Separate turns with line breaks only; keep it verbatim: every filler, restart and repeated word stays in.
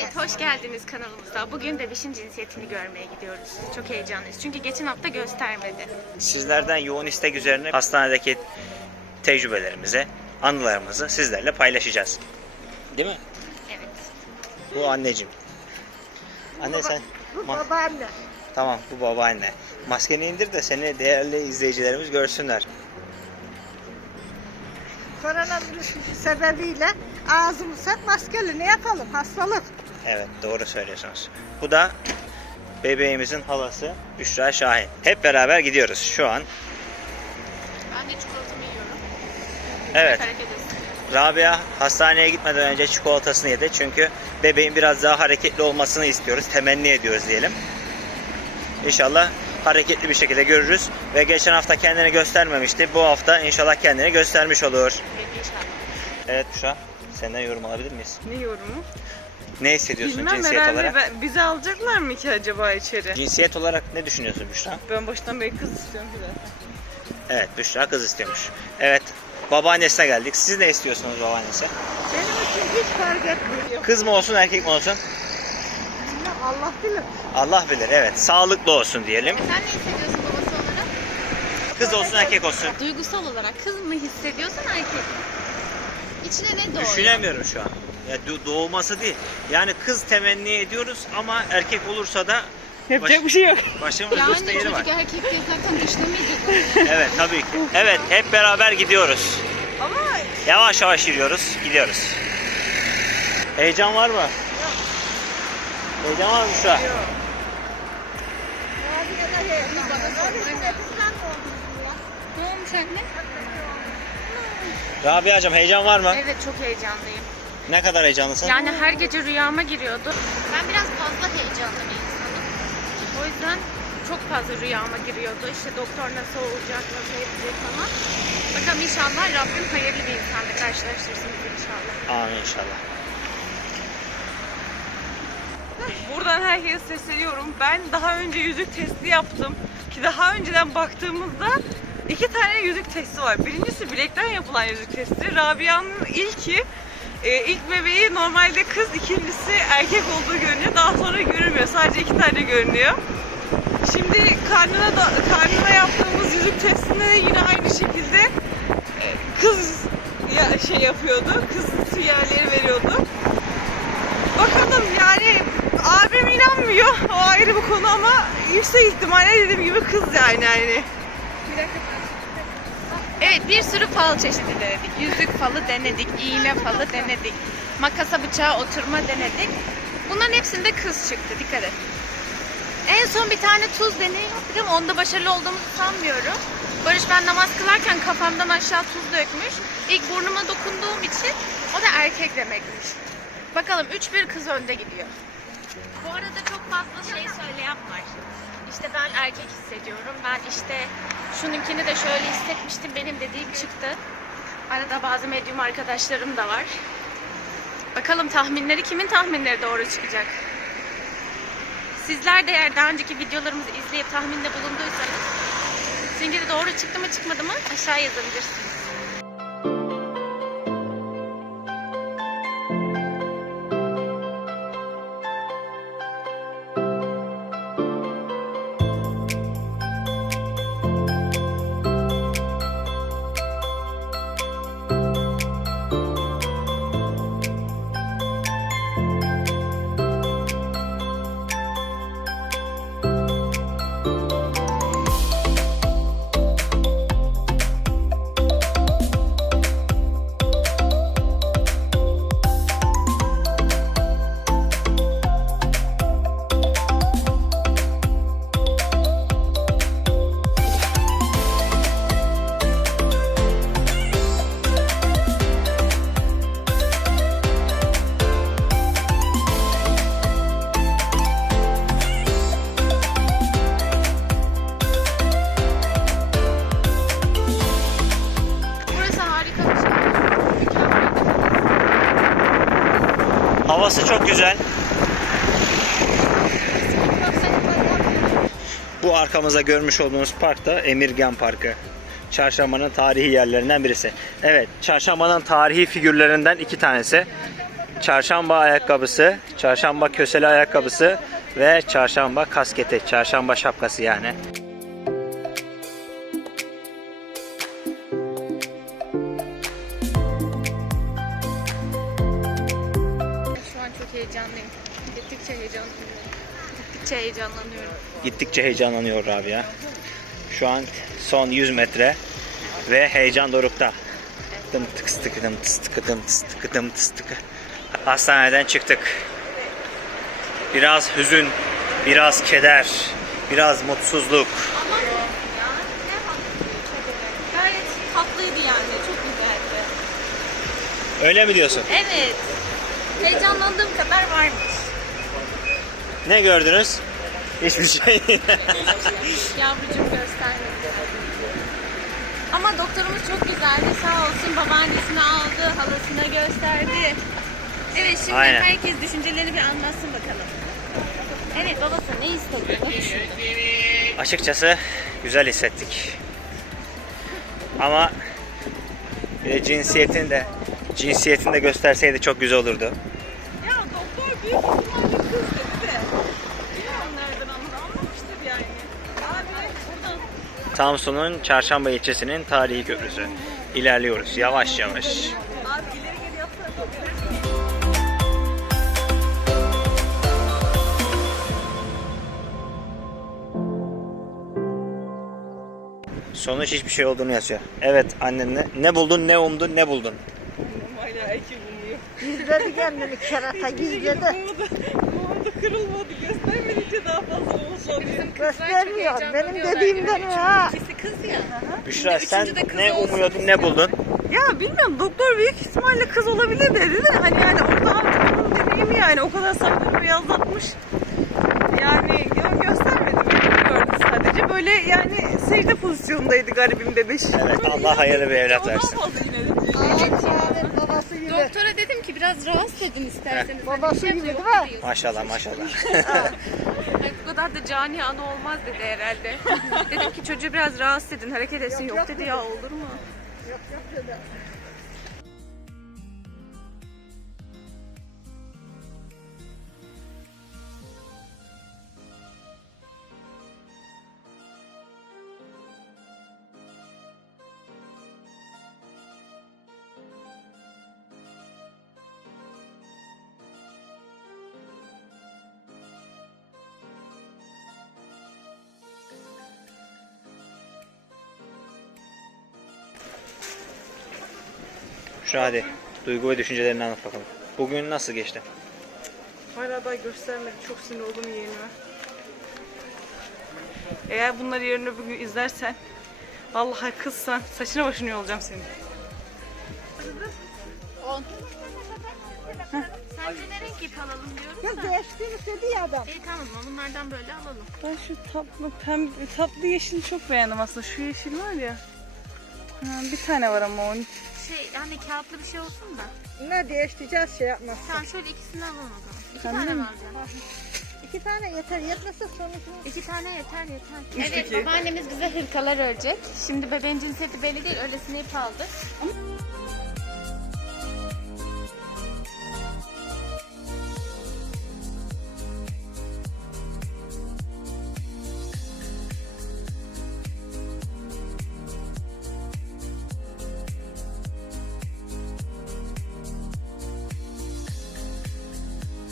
Evet, hoş geldiniz kanalımıza. Bugün bebişin cinsiyetini görmeye gidiyoruz. Çok heyecanlıyız çünkü geçen hafta göstermedi.
Sizlerden yoğun istek üzerine hastanedeki tecrübelerimizi, anılarımızı sizlerle paylaşacağız. Değil mi?
Evet.
Bu anneciğim. Anne sen...
Bu babaanne.
Tamam, bu babaanne. Maskeni indir de seni değerli izleyicilerimiz görsünler.
Koronavirüs sebebiyle ağzımız hep maskeli. Ne yapalım? Hastalık.
Evet, doğru söylüyorsunuz. Bu da bebeğimizin halası Büşra Şahin. Hep beraber gidiyoruz şu an.
Ben de çikolatamı yiyorum.
Evet.
Hareket etsin.
Rabia hastaneye gitmeden önce çikolatasını yedi. Çünkü bebeğin biraz daha hareketli olmasını istiyoruz. Temenni ediyoruz diyelim. İnşallah hareketli bir şekilde görürüz. Ve geçen hafta kendini göstermemişti. Bu hafta inşallah kendini göstermiş olur.
Evet, inşallah.
Evet Büşra, senden yorum alabilir miyiz?
Ne yorumu?
Ne hissediyorsun
Bilmem
cinsiyet
herhalde
olarak?
ben- bizi alacaklar mı ki acaba içeri?
Cinsiyet olarak ne düşünüyorsun Büşra?
Ben baştan beri kız istiyorum ki zaten.
Evet, Büşra kız istiyormuş. Evet, babaannesine geldik. Siz ne istiyorsunuz babaannesi?
Benim için hiç fark etmiyor.
Kız mı olsun, erkek mi olsun?
Bilmem, Allah bilir.
Allah bilir, evet. Sağlıklı olsun diyelim.
Sen ne hissediyorsun babası olarak?
Kız olsun, erkek olsun.
Duygusal olarak kız mı hissediyorsun erkek mi? İçine ne doğuyor?
Düşünemiyorum şu an. Ya do- doğması değil. Yani kız temenni ediyoruz ama erkek olursa da
Yapacak
baş-
bir şey yok.
başımızın
Yani
üstte yeri var.
çocuk erkek diye zaten düşünemeyecek onu.
Evet, tabii ki. Evet, hep beraber gidiyoruz.
Ama
Yavaş yavaş yürüyoruz, gidiyoruz. Heyecan var mı? Heyecan var mı şu an?
Ne olmuş anne?
Rabia'cığım heyecan var mı?
Evet, çok heyecanlıyım.
Ne kadar heyecanlısın?
Yani her gece rüyama giriyordu. Ben biraz fazla heyecanlı bir insanım. O yüzden çok fazla rüyama giriyordu. İşte doktor nasıl olacak, nasıl edecek falan. Bakalım inşallah Rabbim hayırlı bir insanla karşılaştırsın bizi inşallah.
Amin inşallah.
buradan herkese sesleniyorum. Ben daha önce yüzük testi yaptım. Ki daha önceden baktığımızda iki tane yüzük testi var. Birincisi bilekten yapılan yüzük testi. Rabia'nın ilki, e, ilk bebeği normalde kız, ikincisi erkek olduğu görünüyor. Daha sonra görünmüyor. Sadece iki tane görünüyor. Şimdi karnına da karnına yaptığımız yüzük testinde de yine aynı şekilde e, kız ya, şey yapıyordu. Kız sinyalleri veriyordu. Bakalım yani abim inanmıyor. O ayrı bir konu ama yüksek ihtimalle dediğim gibi kız yani yani.
Evet, bir sürü fal çeşidi denedik. Yüzük falı denedik, iğne falı denedik. Makasa bıçağa oturma denedik. Bunların hepsinde kız çıktı, dikkat et. En son bir tane tuz deneyi yaptık ama onda başarılı olduğumuzu sanmıyorum. Barış ben namaz kılarken kafamdan aşağı tuz dökmüş. İlk burnuma dokunduğum için o da erkek demekmiş. Bakalım üç bir kız önde gidiyor. Bu arada çok fazla şey söyleyen var. İşte ben erkek hissediyorum. Ben işte şununkini de şöyle hissetmiştim. Benim dediğim çıktı. Arada bazı medyum arkadaşlarım da var. Bakalım tahminleri, kimin tahminleri doğru çıkacak? Sizler de eğer daha önceki videolarımızı izleyip tahminde bulunduysanız sizinki de doğru çıktı mı çıkmadı mı aşağı yazabilirsiniz. Burası harika bir şey. Mükemmel bir şey.
Havası çok güzel. Bu arkamızda görmüş olduğunuz park da Emirgan Parkı. Çarşamba'nın tarihi yerlerinden birisi. Evet, Çarşamba'nın tarihi figürlerinden iki tanesi. çarşamba ayakkabısı, çarşamba köseli ayakkabısı ve çarşamba kasketi, çarşamba şapkası yani.
Şu an çok heyecanlıyım. Gittikçe heyecanlanıyorum. Gittikçe heyecanlanıyorum.
Gittikçe heyecanlanıyor Rabia. Şu an son yüz metre ve heyecan dorukta. Dım tık tık dım tık dım tık dım tık. Hastaneden çıktık. Biraz hüzün, biraz keder, biraz mutsuzluk.
Ama ya ne haklı. Gayet tatlıydı yani. Çok güzeldi.
Öyle mi diyorsun?
Evet. Heyecanlandığım kadar varmış.
Ne gördünüz? Hiçbir şey.
Yavrucuğum göstermedi. Ama doktorumuz çok güzeldi. Sağ olsun babaannesini aldı, halasına gösterdi. Evet şimdi
Aynen.
herkes düşüncelerini bir anlatsın bakalım. Evet babası ne istedi? Ne düşündü?
Açıkçası güzel hissettik. Ama bir de cinsiyetini de cinsiyetini de gösterseydi çok güzel olurdu.
Ya doktor büyük ihtimalle kız dedi de. Bilmiyorum nereden anladı. Anlamıştır yani. Abi buradan.
Samsun'un Çarşamba ilçesinin tarihi köprüsü. İlerliyoruz yavaş yavaş.
Abi ileri geri yapsana.
Sonuç hiçbir şey olduğunu yazıyor. Evet annenle ne buldun, ne umdun, ne buldun?
Hala iki bulunuyor.
Gizledi kendini kerata gizledi.
Umudu kırılmadı. Göstermedikçe daha fazla umut oluyor.
Göstermiyor. Benim dediğimden ha.
İkisi kız ya.
Büşra sen
üçüncü de kız
ne
olsun
umuyordun, ne buldun?
Ya bilmiyorum doktor büyük ihtimalle kız olabilir dedi de hani yani o da artık onun deneyimi yani o kadar saçları beyazlatmış. Yani gö göstermedi beni gördü sadece böyle yani secde pozisyondaydı garibim bebeş.
Evet Allah hayırlı bir evlat versin.
Daha fazla yine de.
Evet abi babası gibi.
Doktora dedim ki biraz rahatsız edin isterseniz.
Babası
Hani
gibi
yapıyor,
değil mi?
oturuyor.
Maşallah maşallah.
Ay, bu kadar da cani anı olmaz dedi herhalde. Dedim ki çocuğu biraz rahatsız edin, hareket etsin. Yok,
yok
dedi
dedi.
ya olur mu?
Yok yok dedi.
Şu hadi duygu ve düşüncelerini anlat bakalım. Bugün nasıl geçti?
Hala daha göstermedi. Çok sinir oldum yeğenime. Eğer bunları yarın öbür gün izlersen vallahi kızsan saçına başını yolacağım senin.
on. Sence ne renk ip alalım diyoruz
Kız
da.
değiştiğini istedi ya adam.
İyi tamam bunlardan böyle alalım.
Ben şu tatlı pembe tatlı yeşili çok beğendim aslında. Şu yeşil var ya. Ha, bir tane var ama onun.
Şey yani kağıtlı bir şey olsun da.
Ne değiştireceğiz şey yapmaz.
Tamam şöyle ikisini alalım o zaman. İki
Tamam.
tane mi alacaksın?
İki tane yeter. Yetmezse sonucunu.
İki tane yeter yeter.
Üç
Evet
iki.
babaannemiz bize hırkalar örecek. Şimdi bebeğin cinsiyeti belli değil öylesine ip aldık.